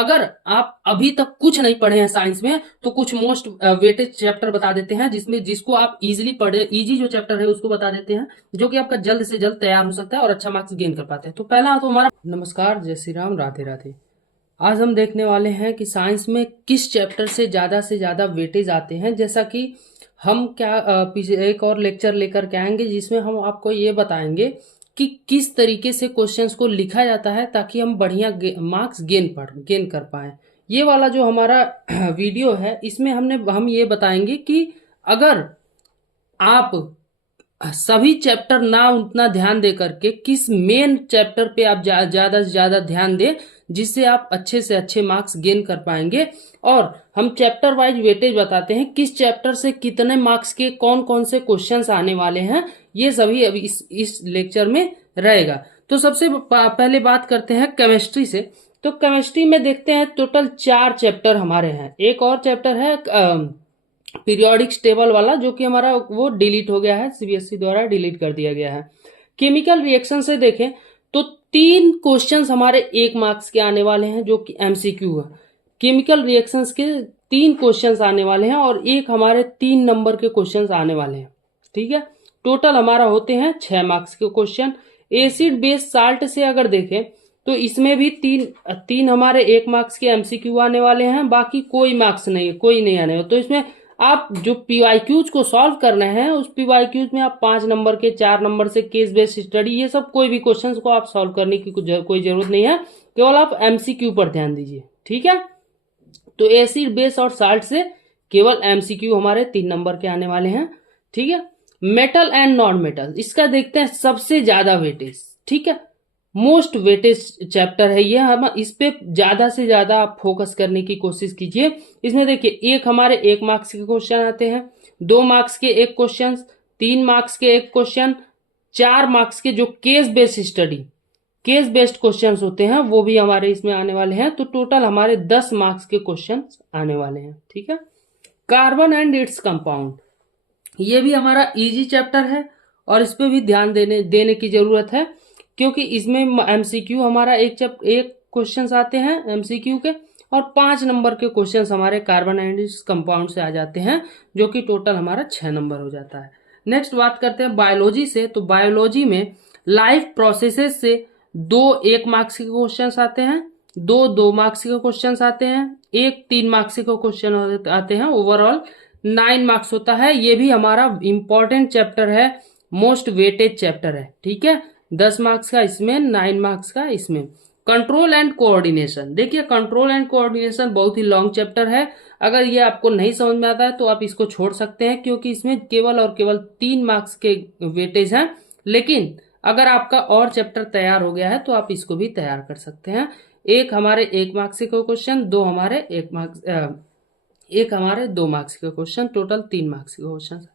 अगर आप अभी तक कुछ नहीं पढ़े हैं साइंस में तो कुछ मोस्ट वेटेज चैप्टर बता देते हैं जिसको आप इजीली पढ़े, इजी जो चैप्टर है उसको बता देते हैं जो कि आपका जल्द से जल्द तैयार हो सकता है और अच्छा मार्क्स गेन कर पाते हैं। तो पहला तो हमारा, नमस्कार, जय श्री राम, राधे राधे। आज हम देखने वाले हैं कि साइंस में किस चैप्टर से ज्यादा वेटेज आते हैं। जैसा कि हम एक और लेक्चर लेकर के आएंगे जिसमें हम आपको ये बताएंगे कि किस तरीके से क्वेश्चंस को लिखा जाता है ताकि हम बढ़िया मार्क्स गेन कर पाएं। ये वाला जो हमारा वीडियो है इसमें हम ये बताएंगे कि अगर आप सभी चैप्टर ना उतना ध्यान दे करके किस मेन चैप्टर पे आप ज्यादा से ज्यादा ध्यान दें जिससे आप अच्छे से अच्छे मार्क्स गेन कर पाएंगे। और हम चैप्टर वाइज वेटेज बताते हैं किस चैप्टर से कितने मार्क्स के कौन कौन से क्वेश्चंस आने वाले हैं, ये सभी अभी इस लेक्चर में रहेगा। तो सबसे पहले बात करते हैं केमिस्ट्री से। तो केमिस्ट्री में देखते हैं टोटल 4 चैप्टर हमारे हैं। एक और चैप्टर है पीरियोडिक टेबल वाला जो कि हमारा वो डिलीट हो गया है, सीबीएसई द्वारा डिलीट कर दिया गया है। केमिकल रिएक्शन से देखें तो 3 क्वेश्चंस हमारे 1 मार्क्स के आने वाले हैं जो कि एमसीक्यू है। केमिकल रिएक्शंस के 3 क्वेश्चंस आने वाले हैं और एक हमारे 3 नंबर के क्वेश्चंस आने वाले हैं। ठीक है, टोटल हमारा होते हैं 6 मार्क्स के क्वेश्चन। एसिड बेस साल्ट से अगर देखें तो इसमें भी तीन हमारे 1 मार्क्स के एमसीक्यू आने वाले हैं, बाकी कोई मार्क्स नहीं, कोई नहीं आने वाले। तो इसमें आप जो पीवाईक्यूज को सॉल्व करने हैं उस पीवाईक्यूज में आप 5 नंबर के, 4 नंबर से केस बेस्ड स्टडी, ये सब कोई भी क्वेश्चंस को आप सॉल्व करने की कोई जरूरत नहीं है, केवल आप एमसीक्यू पर ध्यान दीजिए। ठीक है, तो एसिड बेस और साल्ट से केवल एमसीक्यू हमारे 3 नंबर के आने वाले हैं। ठीक है, मेटल एंड नॉन मेटल, इसका देखते हैं सबसे ज्यादा वेटेज। ठीक है, मोस्ट वेटेज चैप्टर है ये, हम इस पे ज्यादा से ज्यादा आप फोकस करने की कोशिश कीजिए। इसमें देखिए एक हमारे 1 मार्क्स के क्वेश्चन आते हैं, 2 मार्क्स के 1 क्वेश्चन, 3 मार्क्स के 1 क्वेश्चन, 4 मार्क्स के जो case based study, case based question होते हैं वो भी हमारे इसमें आने वाले हैं। तो टोटल हमारे 10 मार्क्स के क्वेश्चन आने वाले हैं। ठीक है, कार्बन एंड इट्स कंपाउंड, ये भी हमारा इजी चैप्टर है और इस पे भी ध्यान देने की जरूरत है क्योंकि इसमें एमसीक्यू हमारा एक क्वेश्चन आते हैं एमसीक्यू के और 5 नंबर के क्वेश्चन हमारे कार्बन एंड कंपाउंड से आ जाते हैं जो कि टोटल हमारा 6 नंबर हो जाता है। नेक्स्ट बात करते हैं बायोलॉजी से। तो बायोलॉजी में लाइफ प्रोसेसेस से 2 1 मार्क्स के क्वेश्चन आते हैं, 2 मार्क्स के क्वेश्चन आते हैं, 1 3 मार्क्स के क्वेश्चन आते हैं। ओवरऑल 9 मार्क्स होता है। ये भी हमारा इंपॉर्टेंट चैप्टर है, मोस्ट वेटेज चैप्टर है। ठीक है, 10 मार्क्स का इसमें, 9 मार्क्स का इसमें। कंट्रोल एंड कोऑर्डिनेशन, देखिए कंट्रोल एंड कोऑर्डिनेशन बहुत ही लॉन्ग चैप्टर है। अगर ये आपको नहीं समझ में आता है तो आप इसको छोड़ सकते हैं क्योंकि इसमें केवल और केवल 3 मार्क्स के वेटेज हैं। लेकिन अगर आपका और चैप्टर तैयार हो गया है तो आप इसको भी तैयार कर सकते हैं। एक हमारे 1 मार्क्स के क्वेश्चन, 2 हमारे 1 मार्क्स, 1 हमारे 2 मार्क्स के क्वेश्चन, टोटल 3 मार्क्स के question.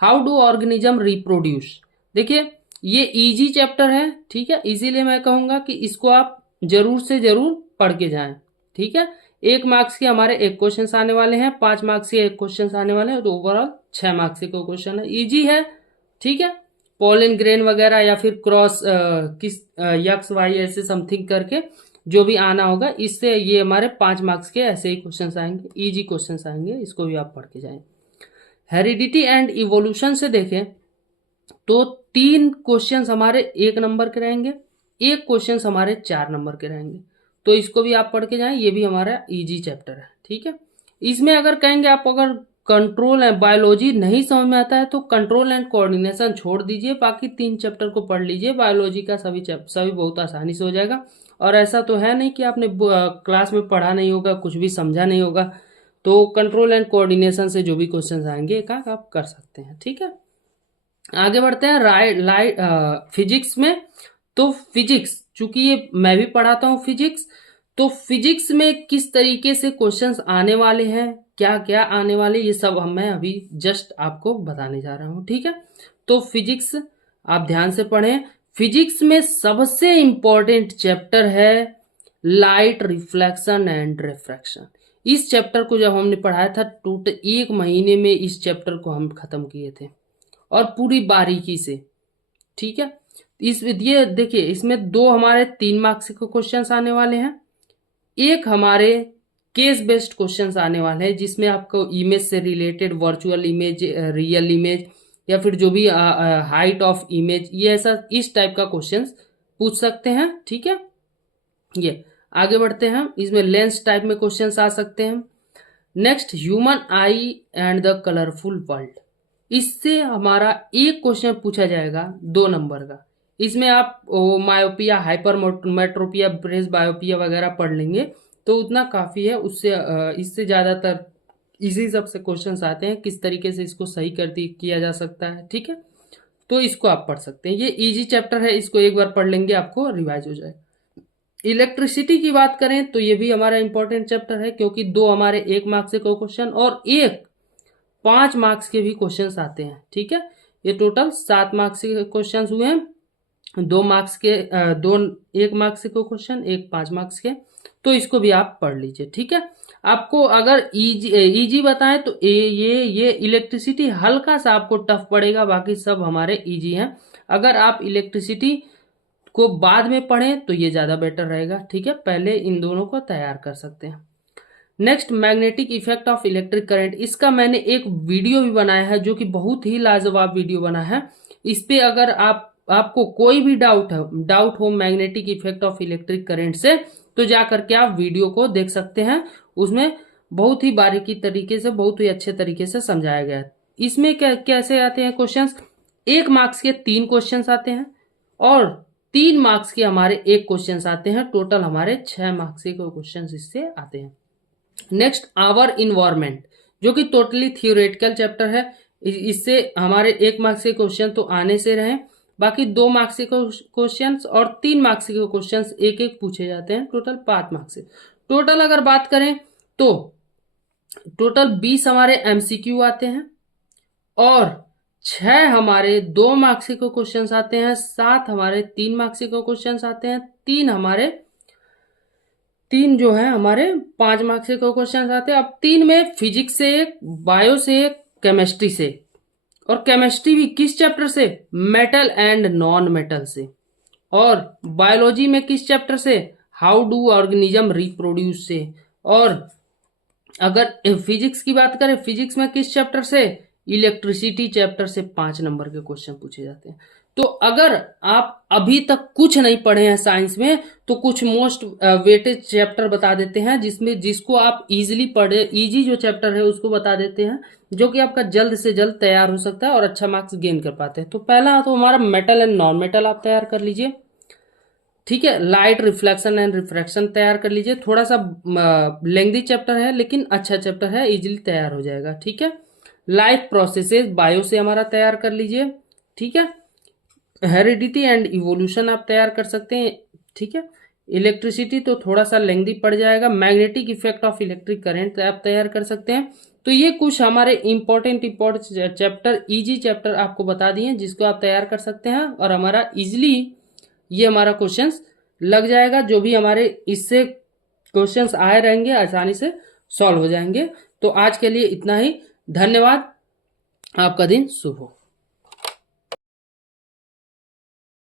How do organism reproduce, देखिए ये इजी चैप्टर है। ठीक है, इसीलिए मैं कहूंगा कि इसको आप जरूर से जरूर पढ़ के जाएं। ठीक है, 1 मार्क्स के हमारे 1 क्वेश्चन आने वाले हैं, 5 मार्क्स के 1 क्वेश्चन आने वाले हैं, तो ओवरऑल 6 मार्क्स के क्वेश्चन है, इजी है। ठीक है, पोलन ग्रेन वगैरह या फिर क्रॉस यक्स वाई ऐसे समथिंग करके जो भी आना होगा, इससे ये हमारे 5 मार्क्स के ऐसे ही क्वेश्चन आएंगे, इजी क्वेश्चन आएंगे, इसको भी आप पढ़ के जाएं। हेरिडिटी एंड इवोल्यूशन से देखें तो 3 क्वेश्चन हमारे 1 नंबर के रहेंगे, 1 क्वेश्चन हमारे 4 नंबर के रहेंगे, तो इसको भी आप पढ़ के जाएं, ये भी हमारा इजी चैप्टर है। ठीक है, इसमें अगर कहेंगे आप अगर कंट्रोल एंड बायोलॉजी नहीं समझ में आता है तो कंट्रोल एंड कोऑर्डिनेशन छोड़ दीजिए, बाकी 3 चैप्टर को पढ़ लीजिए। बायोलॉजी का सभी बहुत आसानी से हो जाएगा। और ऐसा तो है नहीं कि आपने क्लास में पढ़ा नहीं होगा, कुछ भी समझा नहीं होगा, तो कंट्रोल एंड कोऑर्डिनेशन से जो भी क्वेश्चन आएंगे एक आप कर सकते हैं। ठीक है, आगे बढ़ते हैं फिजिक्स में। तो फिजिक्स, चूंकि ये मैं भी पढ़ाता हूँ फिजिक्स, तो फिजिक्स में किस तरीके से क्वेश्चंस आने वाले हैं, क्या क्या आने वाले, ये सब मैं अभी जस्ट आपको बताने जा रहा हूँ। ठीक है, तो फिजिक्स आप ध्यान से पढ़ें। फिजिक्स में सबसे इंपॉर्टेंट चैप्टर है लाइट रिफ्लेक्शन एंड रिफ्रैक्शन। इस चैप्टर को जब हमने पढ़ाया था टोटल 1 महीने में इस चैप्टर को हम खत्म किए थे और पूरी बारीकी से। ठीक है, ये देखिए इसमें 2 हमारे 3 मार्क्स के क्वेश्चन आने वाले हैं, एक हमारे केस बेस्ड क्वेश्चंस आने वाले हैं जिसमें आपको इमेज से related virtual image, real image, या फिर जो भी हाइट ऑफ इमेज, ये ऐसा इस टाइप का क्वेश्चंस पूछ सकते हैं। ठीक है, ये आगे बढ़ते हैं। इसमें लेंस टाइप में क्वेश्चंस आ सकते हैं। Next, human I and the colourful world. इससे हमारा एक क्वेश्चन पूछा जाएगा 2 नंबर का। इसमें आप मायोपिया, हाइपरमेट्रोपिया, ब्रेस बायोपिया वगैरह पढ़ लेंगे तो उतना काफी है। उससे इससे ज्यादातर इसी सब से क्वेश्चंस आते हैं, किस तरीके से इसको सही किया जा सकता है। ठीक है, तो इसको आप पढ़ सकते हैं। ये इजी चैप्टर है, इसको एक बार पढ़ लेंगे आपको रिवाइज हो जाएगा। इलेक्ट्रिसिटी की बात करें तो ये भी हमारा इंपॉर्टेंट चैप्टर है, क्योंकि 2 हमारे 1 मार्क्स के क्वेश्चन और 1 5 मार्क्स के भी क्वेश्चंस आते हैं। ठीक है, ये टोटल 7 मार्क्स के क्वेश्चंस हुए हैं। 2 मार्क्स के 1 मार्क्स के क्वेश्चन, 1 5 मार्क्स के, तो इसको भी आप पढ़ लीजिए। ठीक है, आपको अगर इजी बताएं तो ये इलेक्ट्रिसिटी हल्का सा आपको टफ पड़ेगा, बाकी सब हमारे इजी हैं। अगर आप इलेक्ट्रिसिटी को बाद में पढ़ें तो ये ज्यादा बेटर रहेगा। ठीक है, पहले इन दोनों को तैयार कर सकते हैं। Next, magnetic effect of electric current. इसका मैंने एक वीडियो भी बनाया है जो कि बहुत ही लाजवाब वीडियो बना है। इस पे अगर आपको कोई भी डाउट हो magnetic effect of electric current से, तो जा करके आप वीडियो को देख सकते हैं। उसमें बहुत ही बारीकी तरीके से, बहुत ही अच्छे तरीके से समझाया गया है। इसमें कैसे आते हैं क्वेश्चंस, 1 मार्क्स के 3 क्वेश्चंस आते हैं और 3 मार्क्स के हमारे 1 क्वेश्चंस आते हैं। टोटल हमारे 6 मार्क्स के क्वेश्चंस इससे आते हैं। नेक्स्ट, आवर इन्वायरमेंट, जो कि टोटली थियोरेटिकल चैप्टर है। इससे हमारे 1 मार्क्स के क्वेश्चन तो आने से रहे, बाकी 2 मार्क्स के क्वेश्चंस और 3 मार्क्स के क्वेश्चंस एक पूछे जाते हैं। टोटल 5 मार्क्स से। टोटल अगर बात करें तो टोटल 20 हमारे एमसीक्यू आते हैं और 6 हमारे 2 मार्क्स के क्वेश्चंस आते हैं, 7 हमारे 3 मार्क्स के क्वेश्चंस आते हैं, 3 जो है हमारे 5 मार्क्स के क्वेश्चन आते हैं। अब 3 में फिजिक्स से 1, बायो से 1, केमिस्ट्री से, और केमिस्ट्री भी किस चैप्टर से, मेटल एंड नॉन मेटल से। और बायोलॉजी में किस चैप्टर से, हाउ डू ऑर्गेनिज्म रिप्रोड्यूस से। और अगर फिजिक्स की बात करें, फिजिक्स में किस चैप्टर से, इलेक्ट्रिसिटी चैप्टर से 5 नंबर के क्वेश्चन पूछे जाते हैं। तो अगर आप अभी तक कुछ नहीं पढ़े हैं साइंस में, तो कुछ मोस्ट वेटेज चैप्टर बता देते हैं जिसको आप इजीली पढ़े, इजी जो चैप्टर है उसको बता देते हैं, जो कि आपका जल्द से जल्द तैयार हो सकता है और अच्छा मार्क्स गेन कर पाते हैं। तो पहला तो हमारा मेटल एंड नॉन मेटल आप तैयार कर लीजिए। ठीक है, लाइट, रिफ्लेक्शन एंड रिफ्रैक्शन तैयार कर लीजिए। थोड़ा सा लेंथी चैप्टर है लेकिन अच्छा चैप्टर है, इजीली तैयार हो जाएगा। ठीक है, लाइफ प्रोसेसेस बायो से हमारा तैयार कर लीजिए। ठीक है, हेरिडिटी एंड इवोल्यूशन आप तैयार कर सकते हैं। ठीक है, इलेक्ट्रिसिटी तो थोड़ा सा लेंथी पड़ जाएगा। Magnetic effect of electric current आप तैयार कर सकते हैं। तो ये कुछ हमारे इंपॉर्टेंट चैप्टर, इजी चैप्टर आपको बता दिए जिसको आप तैयार कर सकते हैं और हमारा इजिली ये हमारा क्वेश्चंस लग जाएगा। जो भी हमारे इससे क्वेश्चंस आए रहेंगे आसानी से सॉल्व हो जाएंगे। तो आज के लिए इतना ही। धन्यवाद, आपका दिन शुभ हो।